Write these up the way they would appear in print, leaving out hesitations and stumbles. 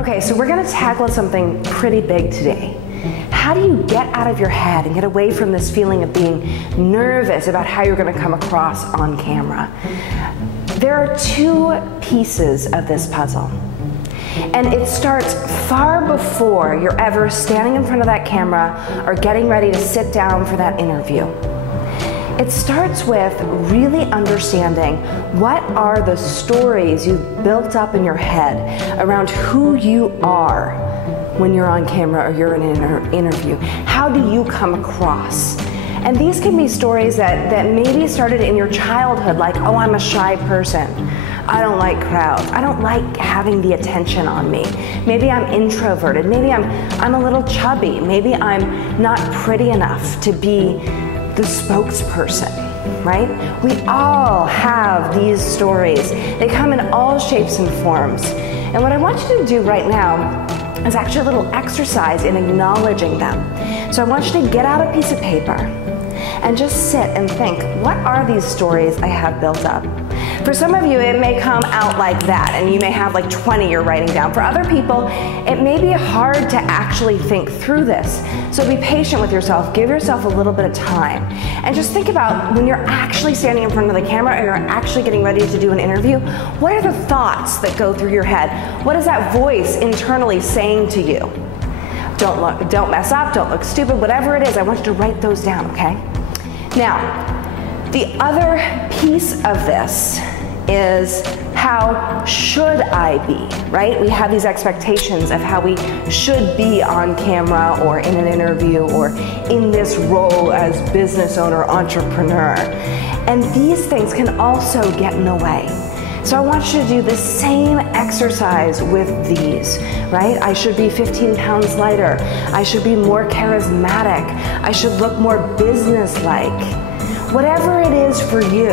Okay, so we're gonna tackle something pretty big today. How do you get out of your head and get away from this feeling of being nervous about how you're gonna come across on camera? There are two pieces of this puzzle. And it starts far before you're ever standing in front of that camera or getting ready to sit down for that interview. It starts with really understanding what are the stories you've built up in your head around who you are when you're on camera or you're in an interview. How do you come across? And these can be stories that maybe started in your childhood, like, oh, I'm a shy person. I don't like crowds. I don't like having the attention on me. Maybe I'm introverted. Maybe I'm a little chubby. Maybe I'm not pretty enough to be the spokesperson, right? We all have these stories. They come in all shapes and forms. And what I want you to do right now is actually a little exercise in acknowledging them. So I want you to get out a piece of paper and just sit and think, what are these stories I have built up? For some of you, it may come out like that, and you may have like 20 you're writing down. For other people, it may be hard to actually think through this. So be patient with yourself, give yourself a little bit of time, and just think about when you're actually standing in front of the camera or you're actually getting ready to do an interview, what are the thoughts that go through your head? What is that voice internally saying to you? Don't mess up, don't look stupid, whatever it is, I want you to write those down, okay? Now, the other piece of this is how should I be, right? We have these expectations of how we should be on camera or in an interview or in this role as business owner, entrepreneur. And these things can also get in the way. So I want you to do the same exercise with these, right? I should be 15 pounds lighter. I should be more charismatic. I should look more business-like. Whatever it is for you,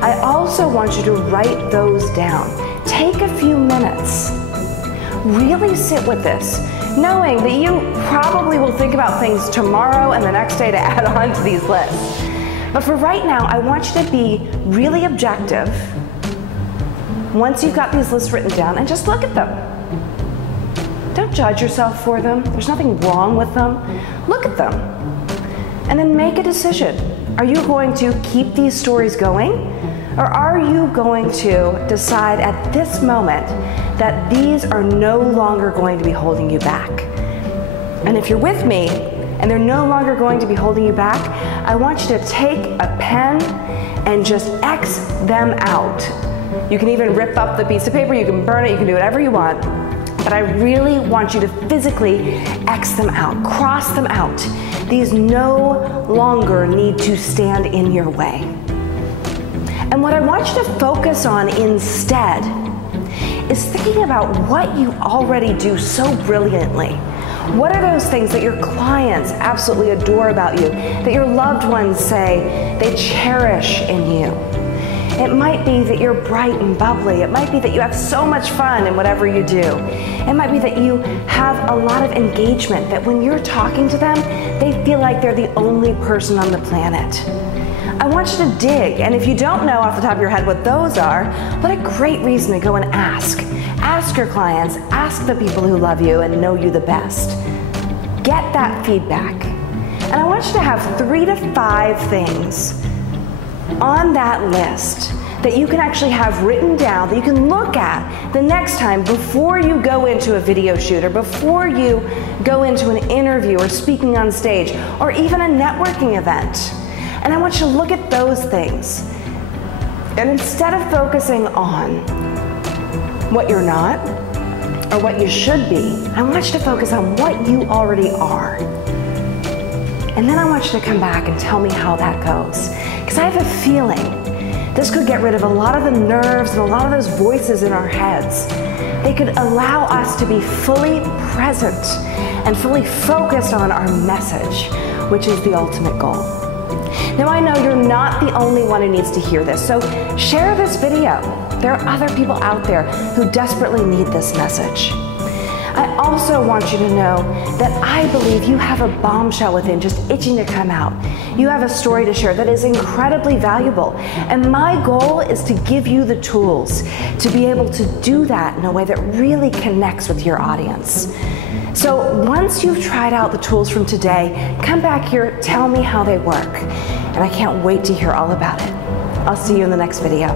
I also want you to write those down. Take a few minutes. Really sit with this, knowing that you probably will think about things tomorrow and the next day to add on to these lists. But for right now, I want you to be really objective once you've got these lists written down and just look at them. Don't judge yourself for them. There's nothing wrong with them. Look at them and then make a decision. Are you going to keep these stories going, or are you going to decide at this moment that these are no longer going to be holding you back? And if you're with me and they're no longer going to be holding you back, I want you to take a pen and just X them out. You can even rip up the piece of paper, you can burn it, you can do whatever you want. But I really want you to physically X them out, cross them out. These no longer need to stand in your way. And what I want you to focus on instead is thinking about what you already do so brilliantly. What are those things that your clients absolutely adore about you, that your loved ones say they cherish in you? It might be that you're bright and bubbly. It might be that you have so much fun in whatever you do. It might be that you have a lot of engagement, that when you're talking to them, they feel like they're the only person on the planet. I want you to dig, and if you don't know off the top of your head what those are, what a great reason to go and ask. Ask your clients, ask the people who love you and know you the best. Get that feedback. And I want you to have 3 to 5 things on that list that you can actually have written down, that you can look at the next time before you go into a video shoot or before you go into an interview or speaking on stage or even a networking event. And I want you to look at those things. And instead of focusing on what you're not or what you should be, I want you to focus on what you already are. And then I want you to come back and tell me how that goes. Because I have a feeling this could get rid of a lot of the nerves and a lot of those voices in our heads. They could allow us to be fully present and fully focused on our message, which is the ultimate goal. Now I know you're not the only one who needs to hear this, so share this video. There are other people out there who desperately need this message. I also want you to know that I believe you have a bombshell within just itching to come out. You have a story to share that is incredibly valuable. And my goal is to give you the tools to be able to do that in a way that really connects with your audience. So once you've tried out the tools from today, come back here, tell me how they work. And I can't wait to hear all about it. I'll see you in the next video.